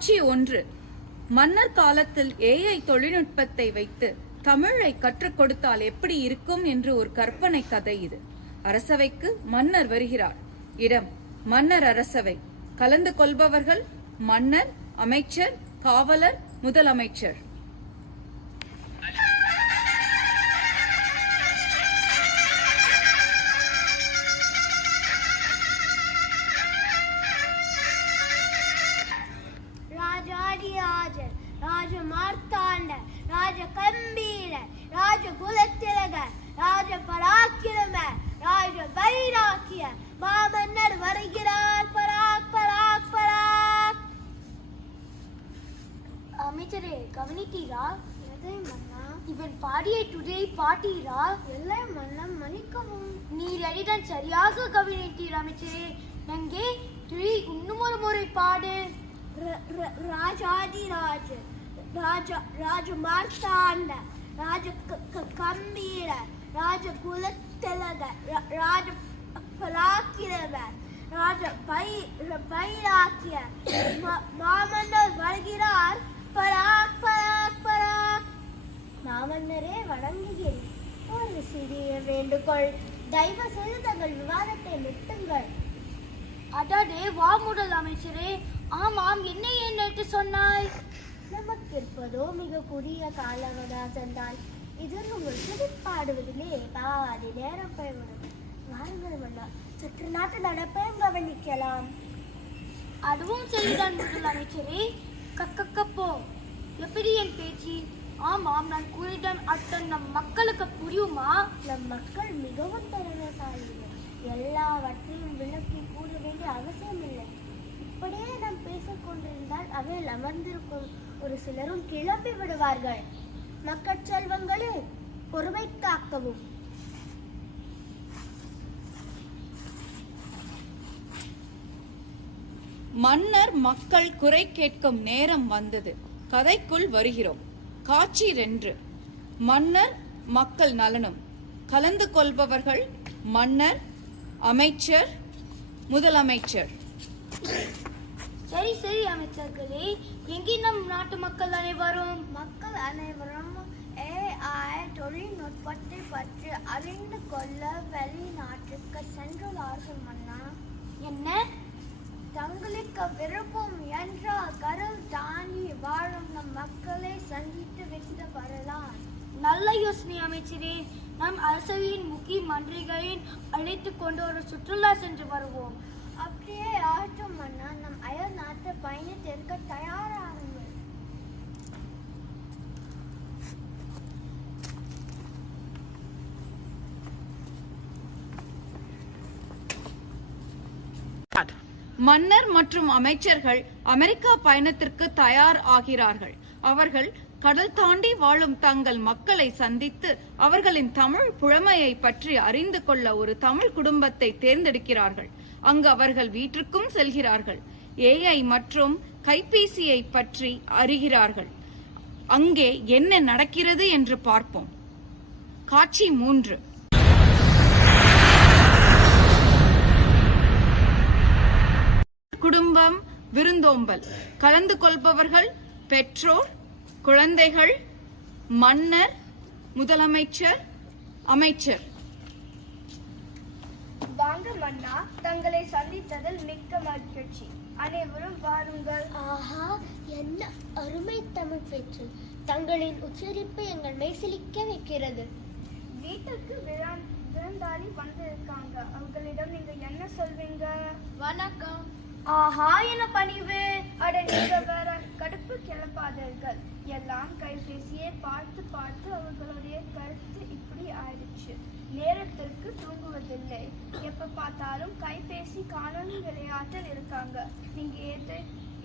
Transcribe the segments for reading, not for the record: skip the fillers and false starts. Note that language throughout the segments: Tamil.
காட்சி 1. மன்னர் காலத்தில் AI தொழில்நுட்பத்தை வைத்து தமிழை கற்றுக் கொடுத்தால் எப்படி இருக்கும் என்று ஒரு கற்பனை கதை இது. அரசவைக்கு மன்னர் வருகிறார். இடம் மன்னர் அரசவை. கலந்து கொள்பவர்கள் மன்னர், அமைச்சர், காவலர், முதலமைச்சர். ராஜாதிராஜர், ராஜ மார்த்தாண்டர், ராஜ கம்பீரர், ராஜ குலத்திலகர், ராஜ பராக்கிரமர், ராஜ வைராக்கியர், மாமன்னர் வருகிறார். பராக் பராக் பராக். அமைச்சரே, கவனித்தீரா? எதை மன்னா? இவன் பாடிய டுடே பாட்டீரா? இல்லை மன்னா, மன்னிக்கவும். நீர் எடிதான் சரியாக கவனித்தீர் அமைச்சரே. எங்கே இன்னும் ஒரு முறை பாடு. ராஜாதிராஜர், ராஜ மார்த்தாண்டர், ராஜ கம்பீரர், ராஜ குலத்திலகர், ராஜ பராக்கிரமர், ராஜ வைராக்கியர், மாமன்னர் வருகிறார். பராக் பராக் பராக். மாமன்னரே, வணங்குகிறேன். ஒரு சிறிய வேண்டுகோள். தயவு செய்து தங்கள் விவாதத்தை நிறுத்துங்கள். அடடே, வா முதல் அமைச்சரே. ஆமாம், என்ன என்று சொன்னாய்? நமக்கு இருப்பதோ மிக குறுகிய கால அவகாசம் தான். இதில் உங்கள் துடிப்பாடுவதிலே பாதி நேரம் போய்விடும். வாருங்கள் மன்னா, சற்று நாட்டு நடப்பையும் கவனிக்கலாம். அதுவும் சரிதான் முதல் அமைச்சரே. கக்கப்போ, எப்படி என் பேச்சு? ஆமாம், நான் கூறிடம் அட்டன் நம் மக்களுக்கு புரியுமா? நம் மக்கள் மிகவும் திறமைசாலிகள். எல்லாவற்றையும் விளக்கி கூற வேண்டிய அவசியம் இல்லை. இப்படியே நாம் பேசிக் கொண்டிருந்தால் அவையில் அமர்ந்திருக்கும் ஒரு சிலரும் கிளம்பி விடுவார்கள். மக்கள் செல்வங்களே, பொறுமை காக்கவும். மன்னர் மக்கள் குறை கேட்கும் நேரம் வந்தது. கதைக்குள் வருகிறோம். காட்சி 2. மன்னர் மக்கள் நலனும். கலந்து கொள்பவர்கள் மன்னர், அமைச்சர், முதலமைச்சர். சரி சரி அமைச்சர்களே, எங்கே நம் நாட்டு மக்கள் அனைவரும் AI தொழில்நுட்பத்தை பற்றி அறிந்து கொள்ள வெளிநாட்டுக்கு சென்றுள்ளார்கள் மன்னா. என்ன? தங்களுக்கு விருப்பம் என்றால் கருள் தாண்டி வாழும் நம் மக்களை சந்தித்து விட்டு வரலாம். நல்ல யோசனை அமைச்சரே. நம் அரசவையின் முக்கிய மந்திரிகளின் அழைத்து கொண்டு ஒரு சுற்றுலா சென்று வருவோம். அப்படியே ஆற்றும் மன்னா. நம் அயல் நாட்டு பயணத்திற்கு தயாராகுங்கள். மன்னர் மற்றும் அமைச்சர்கள் அமெரிக்கா பயணத்திற்கு தயார் ஆகிறார்கள். அவர்கள் கடல் தாண்டி வாழும் தங்கள் மக்களை சந்தித்து அவர்களின் தமிழ் புலமையை பற்றி அறிந்து கொள்ள ஒரு தமிழ் குடும்பத்தை தேர்ந்தெடுக்கிறார்கள். அங்கு அவர்கள் வீட்டிற்கும் செல்கிறார்கள். AI மற்றும் கைபேசியை பற்றி அறிகிறார்கள். அங்கே என்ன நடக்கிறது என்று பார்ப்போம். காட்சி 3. குடும்பம் விருந்தோம்பல். கலந்து கொள்பவர்கள் பெற்றோர், குழந்தைகள், மன்னர், முதலமைச்சர், அமைச்சர். வாங்க மன்னா, தங்களை சந்தித்ததில் மிக்க மகிழ்ச்சி. அனைவரும் வாருங்கள். ஆஹா, என்ன அருமை தமிழ் பேச்சு! தங்களின் உச்சரிப்பு எங்கள் மெய்சிலிக்க வைக்கிறது. வீட்டுக்கு விருந்தாளி வந்திருக்காங்க. அவர்களிடம் நீங்க என்ன சொல்வீங்க? வணக்கம். ஆஹா, என்ன பணிவு! அட, நீங்க வேற கடுப்பு கிளப்பாதீர்கள். எல்லாம் கைபேசியை பார்த்து பார்த்து அவர்களுடைய கருத்து இப்படி ஆயிடுச்சு. நேரத்திற்கு தூங்குவதில்லை. எப்ப பார்த்தாலும் கைபேசி காணொலி விளையாட்டில் இருக்காங்க. நீங்க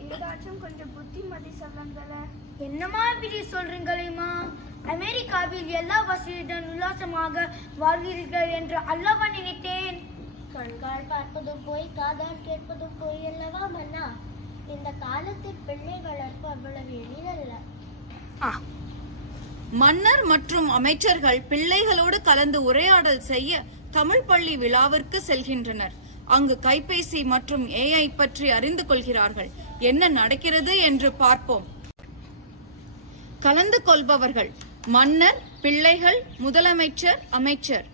ஏதாச்சும் கொஞ்சம் புத்திமதி சொல்லுங்கள. என்னமா இப்படி சொல்றீங்களேம்மா? அமெரிக்காவில் எல்லா வசதியுடன் உல்லாசமாக வாழ்கிறீர்கள் என்று அல்லவா நினைத்தேன். கண்கால் பார்ப்பதும் போய், காதால் கேட்பதும் போய் அல்லவா மன்னா. இந்த காலத்தில் பிள்ளை வளர்ப்பு அவ்வளவு எளிதல்ல. மன்னர் மற்றும் அமைச்சர்கள் பிள்ளைகளோடு கலந்து உரையாடல் செய்ய தமிழ் பள்ளி விழாவிற்கு செல்கின்றனர். அங்கு கைபேசி மற்றும் AI பற்றி அறிந்து கொள்கிறார்கள். என்ன நடக்கிறது என்று பார்ப்போம். கலந்து கொள்பவர்கள் மன்னர், பிள்ளைகள், முதலமைச்சர், அமைச்சர்.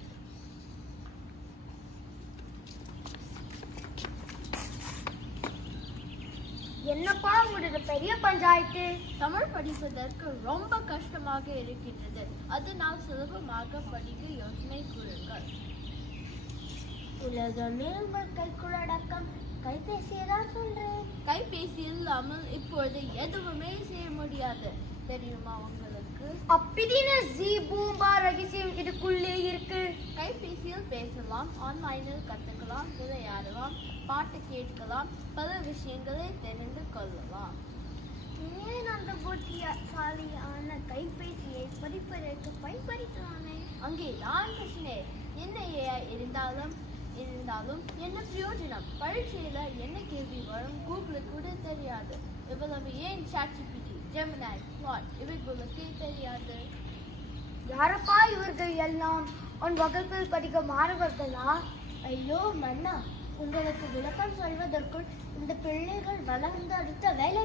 என்னப்பா உங்களோட பெரிய பஞ்சாயத்து? தமிழ் படிப்பதற்கு ரொம்ப கஷ்டமாக இருக்கின்றது. அதனால் சுலபமாக படிக்க யோசனை கூறுங்கள். உலகமே உங்கள் கைக்குள்ளடக்கம். கைபேசியதான் சொல்றேன். கைபேசி இல்லாமல் இப்பொழுது எதுவுமே செய்ய முடியாது. தெரியுமா உங்களுக்கு? அப்படின்னு ஜி பூம்பா ரகசியம் இதுக்குள்ளே இருக்கு. கைபேசியில் பேசலாம், ஆன்லைனில் கற்றுக்கலாம், விளையாடலாம், பாட்டு கேட்கலாம், பல விஷயங்களை தெரிந்து கொள்ளலாம். ஏன் அந்த புத்திசாலியான கைபேசியை படிப்பதற்கு பயன்படுத்தலாமே? அங்கே நான் பிரச்சனை. என்ன AI இருந்தாலும் என்ன பிரயோஜனம்? பரீட்சையில என்ன கேள்வி வரும் கூகுளுக்கு கூட தெரியாது. இவ்வளவு ஏன் ChatGPT, Gemini, Claude இவைகளுக்கு தெரியாது? யாரப்பா இவர்கள் எல்லாம்? உன் வகுப்பில் படிக்க மாணவர்களா? ஐயோ மன்னா, உங்களுக்கு விளக்கம் சொல்வதற்குள் இந்த பிள்ளைகள் வளர்ந்து அடுத்த வேலை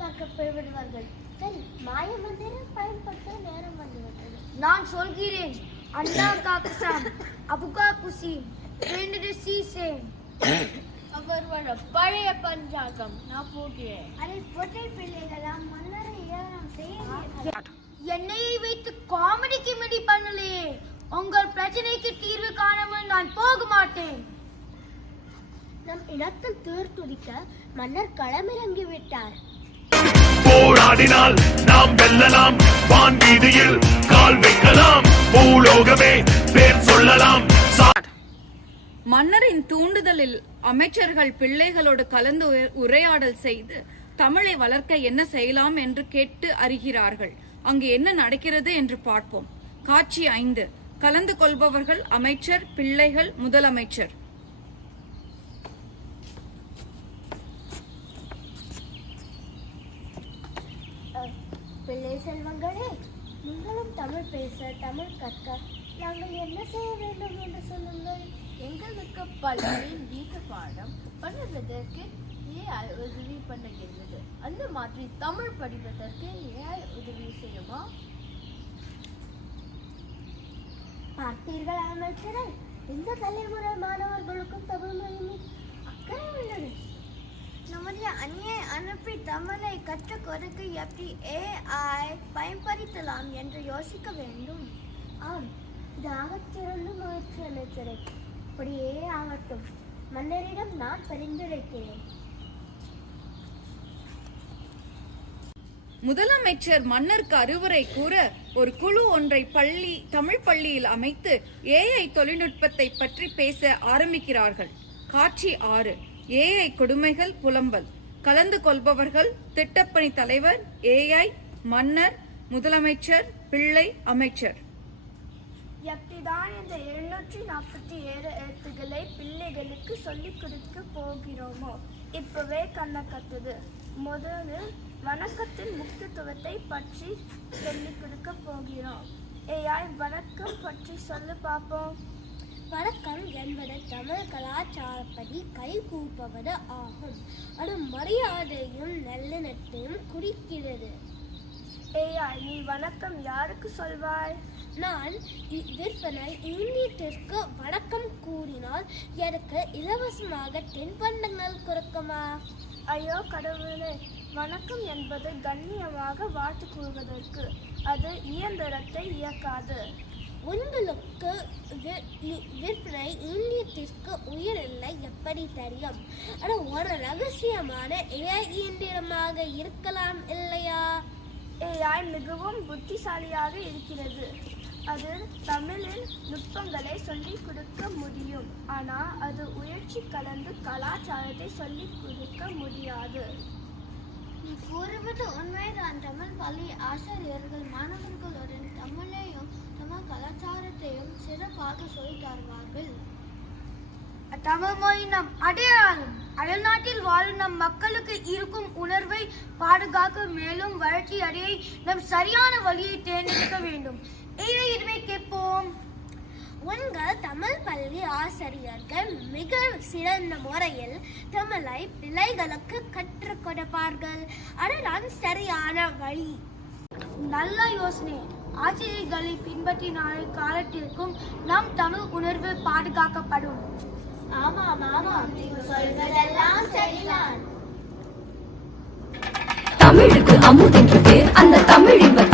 பார்க்க போய்விடுவார்கள். சரி, மாய மந்திரம் பயன்படுத்த நேரம் வந்துவிட்டது. நான் சொல்கிறேன். அண்ணா காக்குசாம், அபுகா குசி, அவர் வர பழைய பஞ்சாங்கம். நான் போகிறேன். அதை பொட்டை பிள்ளைகளா மன்னரை ஏறம் செய்ய எண்ணெயை வைத்து காமெடி கிமெடி பண்ணலையே. உங்கள் பிரச்சனைக்கு தீர்வு காணாமல் நான் போக மாட்டேன். நம் இடத்தில் தேர் துடிக்க மன்னர் களமிறங்கி விட்டார். போராடினால் நாம் வெல்லலாம். வான் வீதியில் கால் வைக்கலாம். பூலோகமே பேர் சொல்லலாம். மன்னரின் தூண்டுதலில் அமைச்சர்கள் பிள்ளைகளோடு கலந்து உரையாடல் செய்து தமிழை வளர்க்க என்ன செய்யலாம் என்று கேட்டு அறிகிறார்கள். அங்கு என்ன நடக்கிறது என்று பார்ப்போம். காட்சி 5. கலந்து கொள்பவர்கள் அமைச்சர், பிள்ளைகள், முதலமைச்சர். பிள்ளை செல்வங்களே, நீங்களும் தமிழ் பேச, தமிழ் கற்க நாங்கள் என்ன செய்ய வேண்டும் என்று சொல்லுங்கள். எங்களுக்கு பள்ளியில் வீட்டு பாடம் பண்ணுவதற்கு AI உதவி பண்ணுகின்றது. அந்த மாதிரி தமிழ் படிப்பதற்கு AI உதவி செய்யுமா? பார்த்தீர்கள் அமைச்சரை, இந்த தலைமுறை மாணவர்களுக்கும் தமிழ் மொழியில் அக்கறை உள்ளது. நம்முடைய அந்நியை அனுப்பி தமிழை கற்றுக் கொடுக்க எப்படி AI பயன்படுத்தலாம் என்று யோசிக்க வேண்டும். ஆம், இது ஆகச்சிறந்த முயற்சி அமைச்சரை. அப்படியே ஆகட்டும். மன்னரிடம் நான் பரிந்துரைக்கிறேன். முதலமைச்சர் மன்னருக்கு அறிவுரை கூற ஒரு குழு ஒன்றை தமிழ் பள்ளியில் அமைத்து AI தொழில்நுட்பத்தை பற்றி பேச ஆரம்பிக்கிறார்கள். காட்சி 6. AI கொடுமைகள் புலம்பல். கலந்து கொள்பவர்கள் திட்டப்பணி தலைவர், AI, மன்னர், முதலமைச்சர், பிள்ளை, அமைச்சர். எப்படிதான் இந்த 747 எழுத்துக்களை பிள்ளைகளுக்கு சொல்லிக் கொடுக்க போகிறோமோ இப்பவே கண்ண கட்டுது. முதலில் வணக்கத்தின் முக்கியத்துவத்தை பற்றி சொல்லிக் கொடுக்க போகிறோம். AI வணக்கம் பற்றி சொல்லு பார்ப்போம். வணக்கம் என்பது தமிழ் கலாச்சாரப்படி கை கூப்பவது ஆகும். அது மரியாதையும் நல்லெண்ணத்தையும் குறிக்கிறது. AI, நீ வணக்கம் யாருக்கு சொல்வாய்? நான் விற்பனை யூனிட்டிற்கு வணக்கம் கூறினால் எனக்கு இலவசமாக தின்பண்டங்கள் கொடுக்குமா? ஐயோ கடவுளே, வணக்கம் என்பது கண்ணியமாக வாழ்த்து கூறுவதற்கு. அது இயந்திரத்தை இயக்காது. உங்களுக்கு விற்பனை யூனிட்டிற்கு உயிரில்லை எப்படி தெரியும்? அது ஒரு ரகசியமான AI இயந்திரமாக இருக்கலாம் இல்லையா? AI மிகவும் புத்திசாலியாக இருக்கிறது. அது தமிழில் நுட்பங்களை சொல்லிக் கொடுக்க முடியும். ஆனால் அது உயர்ச்சி கலந்து கலாச்சாரத்தை சொல்லிக் கொடுக்க முடியாது. நீ கூறுவது உண்மைதான். தமிழ் பள்ளி ஆசிரியர்கள் மாணவர்களுடன் தமிழையும் தமிழ் கலாச்சாரத்தையும் சிறப்பாக சொல்லித் தருவார்கள். தமிழ் மொழி நம் அடையாளம். அயல்நாட்டில் வாழும் நம் மக்களுக்கு இருக்கும் உணர்வை பாதுகாக்க மேலும் வளர்ச்சி அடைய நம் சரியான வழியை தேர்ந்தெடுக்க வேண்டும். இதை கேட்போம். உங்கள் தமிழ் பள்ளி ஆசிரியர்கள் மிக சிறந்த முறையில் தமிழை பிள்ளைகளுக்கு கற்றுக் கொடுப்பார்கள். அதுதான் சரியான வழி. நல்ல யோசனை. ஆசிரியர்களை பின்பற்றினாலே காலத்திற்கும் நம் தமிழ் உணர்வு பாதுகாக்கப்படும். ஆமாம் ஆமாம், நீங்கள் சொல்வதெல்லாம் சரிதான். தமிழுக்கு அமுதென்று பேர், அந்த தமிழ் இன்ப